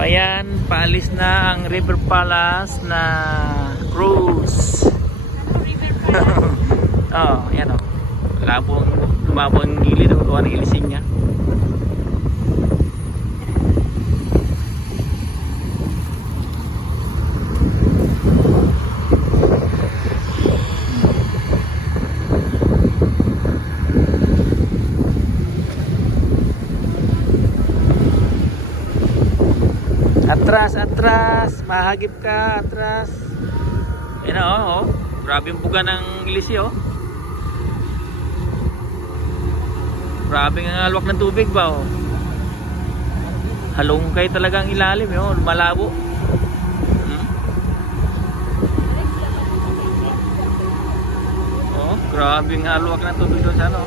Ayan, paalis na ang River Palace na cruise. Oh, ayan oh. Lumabo ang gilid o gawa ng ilising niya. Atras, mahagip ka, atras. Ayan na oh. Grabe yung buga ng ilisi oh. Grabe ang alwak ng tubig ba oh. Halongkay talaga ang ilalim oh, malabo. Oh, grabe ang alwak ng tubig doon sa ano.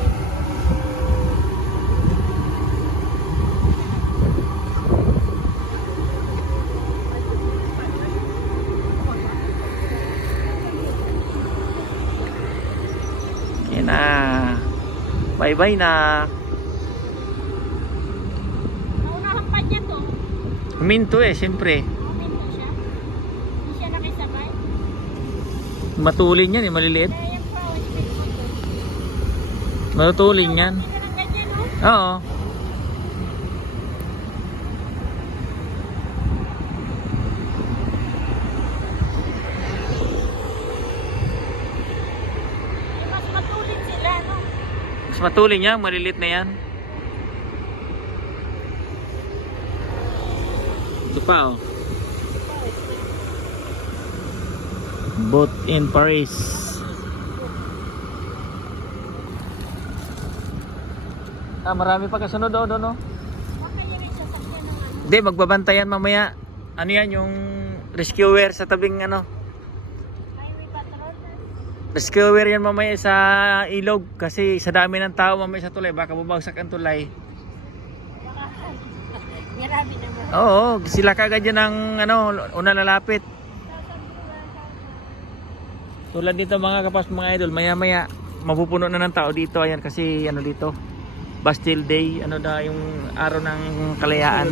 Na bye bye na. Naunahan pa niya to. Huminto siyempre. Huminto siya. Hindi siya nakisabay. Matulin yan maliliit. Kaya yan pa, speed mo to. Matulin yan. Hindi ka ng ganyan, no? Oo. Mas matulid sila, no? Mas matulin yan, maliliit na yan. Ito pa oh. Boat in Paris. Marami pa kasunod doon no? Makaya rin siya sakyan ng ano. Hindi, magbabantayan mamaya. Ano yan, yung rescuer sa tabing ano. Highway patrol. Rescuer yan mamaya sa ilog. Kasi sa dami ng tao mamaya sa tulay, baka bubagsak ang tulay. Grabe naman. Oo, sila kagad yan ang ano, una lalapit. Tulad dito mga kapas, mga idol, maya maya mapupuno na ng tao dito. Ayan kasi ano dito, Bastille Day, ano na yung araw ng kalayaan.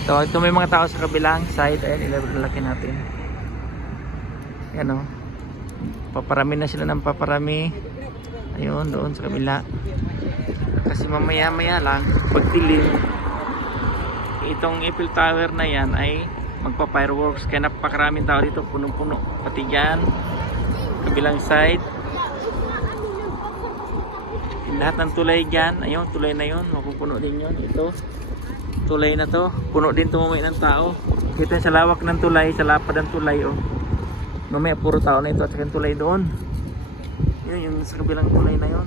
Ito may mga tao sa kabilang side. Ayan, ilalaki natin. Ayan o, paparami na sila ng paparami. Ayun, doon sa kabila. Kasi mamaya maya lang pagdilim, itong Eiffel Tower na yan ay magpa-fireworks. Kaya napakaraming tao dito, punong-puno. Pati dyan, kabilang side. Lahat ng tulay dyan, ayun, tulay na yun, mapupuno din yun. Ito, tulay na to, puno din tumumay ng tao. Kita sa lawak ng tulay, sa lapad ng tulay oh. Mamaya puro tao na ito at saka tulay doon. Yun, yung sa kabilang tulay na yun.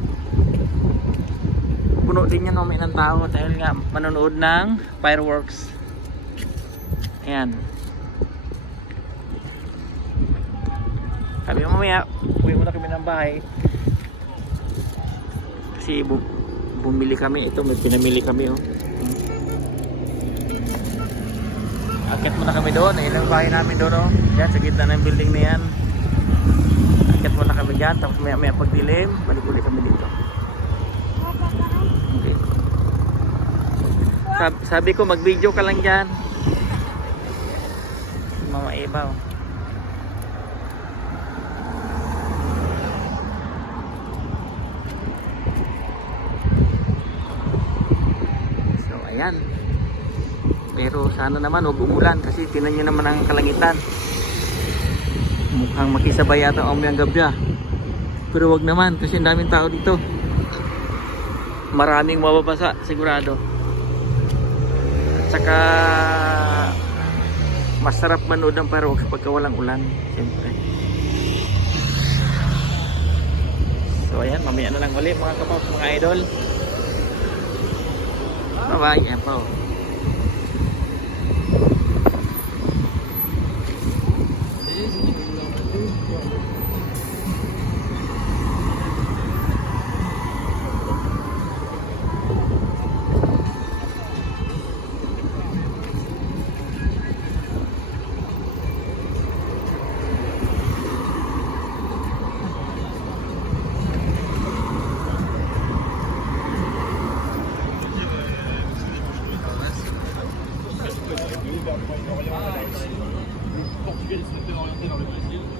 Puno din yan mamaya ng tao dahil nga manonood ng fireworks. Ayan. Kami mamaya, uwi muna kami ng bahay. Kasi bumili kami. Ito, may pinamili kami oh. Akit muna kami doon. Ayun ang bahay namin doon oh. Yan, sa gitna ng building na yan. Akit muna kami dyan. Tapos maya pagdilim, balik ulit kami dito. Okay. Sabi ko mag-video ka lang dyan. Mama Eva oh. So ayan. Pero sana naman huwag umulan kasi tinan nyo naman ang kalangitan. Mukhang makisabay yata umayang gabi ah. Pero wag naman kasi ang daming tao dito. Maraming mababasa sigurado. At saka masarap manood ng fireworks pagka walang ulan, siyempre. So ayan, mamaya na lang ulit mga kapaps, mga idol. Bye bye, ayan pa oh. vers le Moyen-Orient, le Portugal, ils sont orientés vers le Brésil.